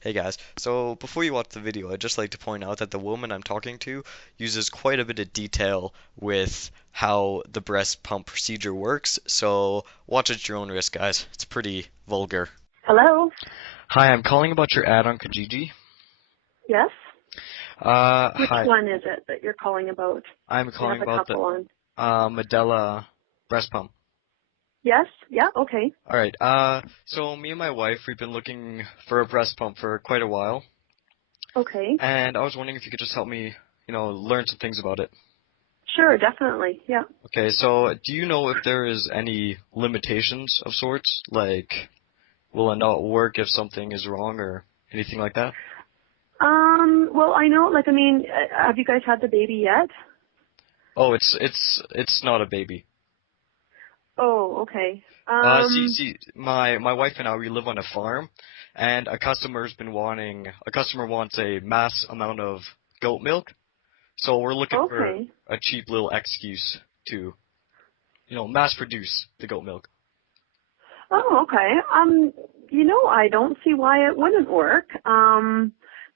Hey guys, so before you watch the video, I'd just like to point out that the woman I'm talking to uses quite a bit of detail with how the breast pump procedure works, so watch at your own risk, guys. It's pretty vulgar. Hello? Hi, I'm calling about your ad on Kijiji. Yes? Which Hi, one is it that you're calling about? I'm You calling have a about the couple on. Medela breast pump. Yes? Yeah, okay. Alright, so me and my wife, we've been looking for a breast pump for quite a while, Okay. and I was wondering if you could just help me, learn some things about it. Sure, definitely. Yeah. Okay, so do you know if there is any limitations of sorts? Like, will it not work if something is wrong or anything like that? Well, I know, have you guys had the baby yet? Oh, it's not a baby. Oh, okay. See, my wife and I, we live on a farm, and a customer wants a mass amount of goat milk, so we're looking for Okay. a cheap little excuse to, mass produce the goat milk. Oh, okay. I don't see why it wouldn't work.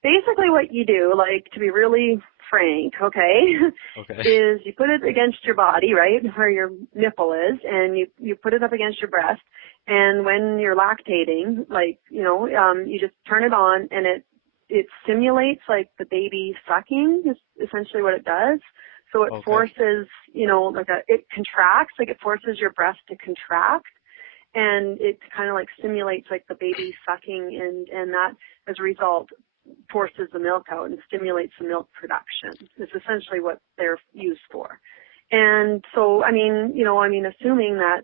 Basically what you do, like, to be really frank, okay, Okay. is you put it against your body, right, where your nipple is, and you put it up against your breast, and when you're lactating, you just turn it on, and it simulates, like, the baby sucking is essentially what it does. So it Okay. forces, it contracts, like it forces your breast to contract, and it kind of like simulates like the baby sucking, and that as a result forces the milk out and stimulates the milk production. It's essentially what they're used for. And so, assuming that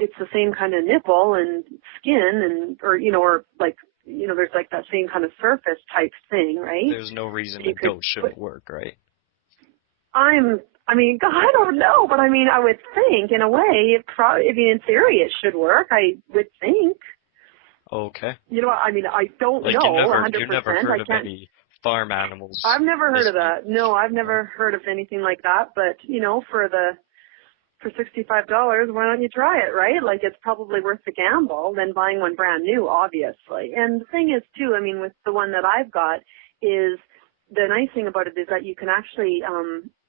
it's the same kind of nipple and skin there's like that same kind of surface type thing, right? There's no reason a You could goat put, shouldn't work, right? God, I don't know, but I would think in a way in theory it should work, I would think. Okay. I don't Like know you've never 100%. heard I of can't. any farm animals I've never heard of missing. that. No, I've No. never heard of anything like that. But for $65, why don't you try it, right? Like it's probably worth the gamble than buying one brand new, obviously. And the thing is too, with the one that I've got, is the nice thing about it is that you can actually,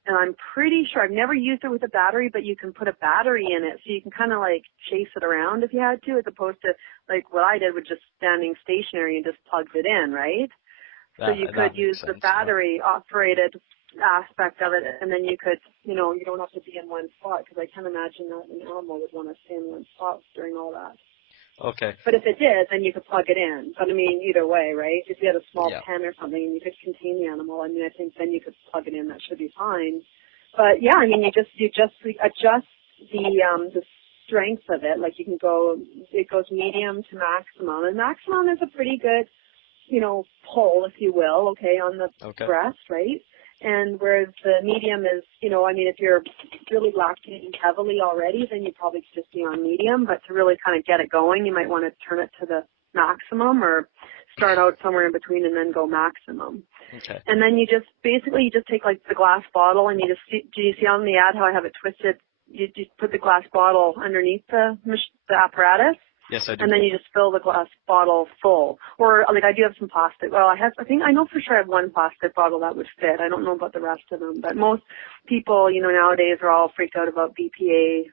and I'm pretty sure I've never used it with a battery, but you can put a battery in it, so you can kind of like chase it around if you had to, as opposed to like what I did with just standing stationary and just plugged it in, right? So you could That makes use the sense. Yeah. battery operated aspect of it, and then you could, you don't have to be in one spot, because I can imagine that an animal would want to stay in one spot during all that. Okay. But if it did, then you could plug it in. But either way, right? If you had a small Yeah. pen or something and you could contain the animal, I think then you could plug it in. That should be fine. But yeah, you just adjust the strength of it. Like it goes medium to maximum, and maximum is a pretty good, pull, if you will, okay, on the Okay. breast, right? And whereas the medium is, if you're really lactating heavily already, then you probably should just be on medium. But to really kind of get it going, you might want to turn it to the maximum, or start out somewhere in between and then go maximum. Okay. And then you just take like the glass bottle, and do you see on the ad how I have it twisted? You just put the glass bottle underneath the apparatus, Yes, I do. and then you just fill the glass bottle full. Or like I do have some plastic. Well, I know for sure I have one plastic bottle that would fit. I don't know about the rest of them, but most people, nowadays are all freaked out about BPA Okay.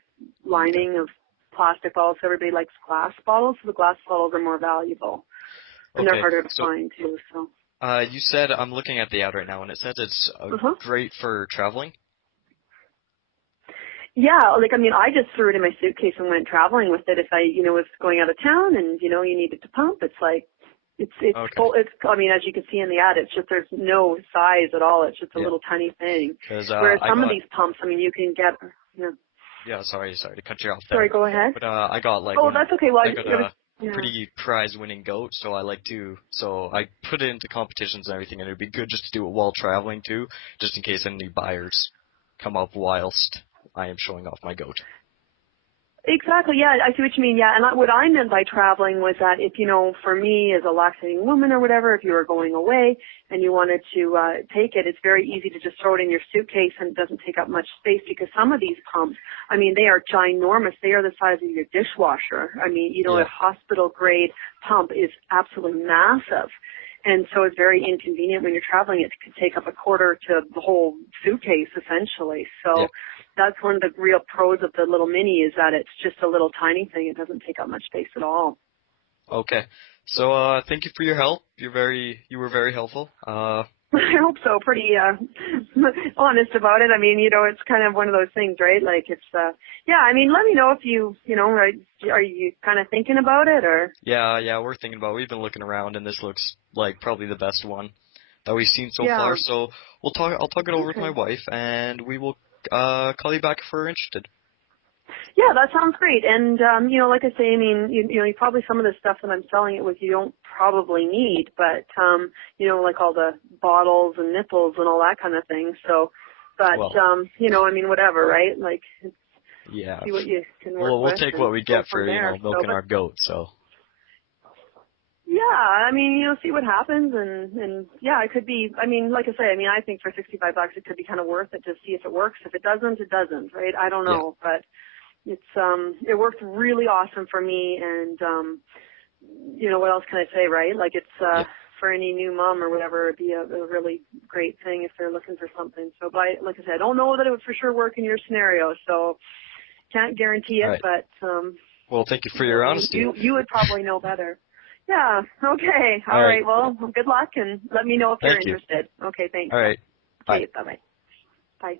lining of plastic bottles. So everybody likes glass bottles, so the glass bottles are more valuable, and they're Okay. harder to So, find too. So. you said I'm looking at the ad right now, and it says it's Uh-huh. great for traveling. Yeah, I just threw it in my suitcase and went traveling with it. If I, was going out of town and, you needed to pump, it's like, it's Okay. full, as you can see in the ad, it's just, there's no size at all. It's just a Yeah. little tiny thing. Because Whereas I some of got these pumps, you can get, yeah. Sorry to cut you off sorry, there, go ahead. but I got like Oh, that's okay. Well, I got a yeah. pretty prize-winning goat, so I put it into competitions and everything, and it'd be good just to do it while traveling too, just in case any buyers come up whilst I am showing off my goat. Exactly, yeah, I see what you mean, yeah. And what I meant by traveling was that if, for me as a lactating woman or whatever, if you were going away and you wanted to take it, it's very easy to just throw it in your suitcase and it doesn't take up much space because some of these pumps, I mean, they are ginormous. They are the size of your dishwasher. I mean, a Yeah. hospital grade pump is absolutely massive. And so it's very inconvenient when you're traveling. It could take up a quarter to the whole suitcase, essentially. Yeah. So that's one of the real pros of the little mini is that it's just a little tiny thing. It doesn't take up much space at all. Okay. So thank you for your help. You were very helpful. I hope so. Pretty honest about it. I mean, it's kind of one of those things, right? Like it's yeah, I mean, let me know if are you kind of thinking about it or Yeah, we're thinking about it. We've been looking around and this looks like probably the best one that we've seen so yeah. far. So I'll talk it over with my Okay. wife and we will call you back if we're interested. Yeah, that sounds great. And like I say, I mean, you probably some of the stuff that I'm selling it with you don't probably need, but like all the bottles and nipples and all that kind of thing. So, but Well, I mean, whatever, right? Like, yeah. see what you can work We'll with take and what we go get from for, there. So, milking but our goat, so. yeah, I mean, see what happens and yeah, it could be, I mean, like I say, I mean, I think for $65 it could be kind of worth it to see if it works. If it doesn't, it doesn't, right? I don't Yeah. know, but it worked really awesome for me and what else can I say, right? Like it's Yeah. for any new mom or whatever, it'd be a really great thing if they're looking for something. So like I said, I don't know that it would for sure work in your scenario, so can't guarantee All it, right. but Well, thank you for your honesty. you would probably know better. Yeah, okay. All All right. right, well, good luck and let me know if you're Thank you. interested. Okay, thanks. All right. Bye. Okay, bye-bye. Bye.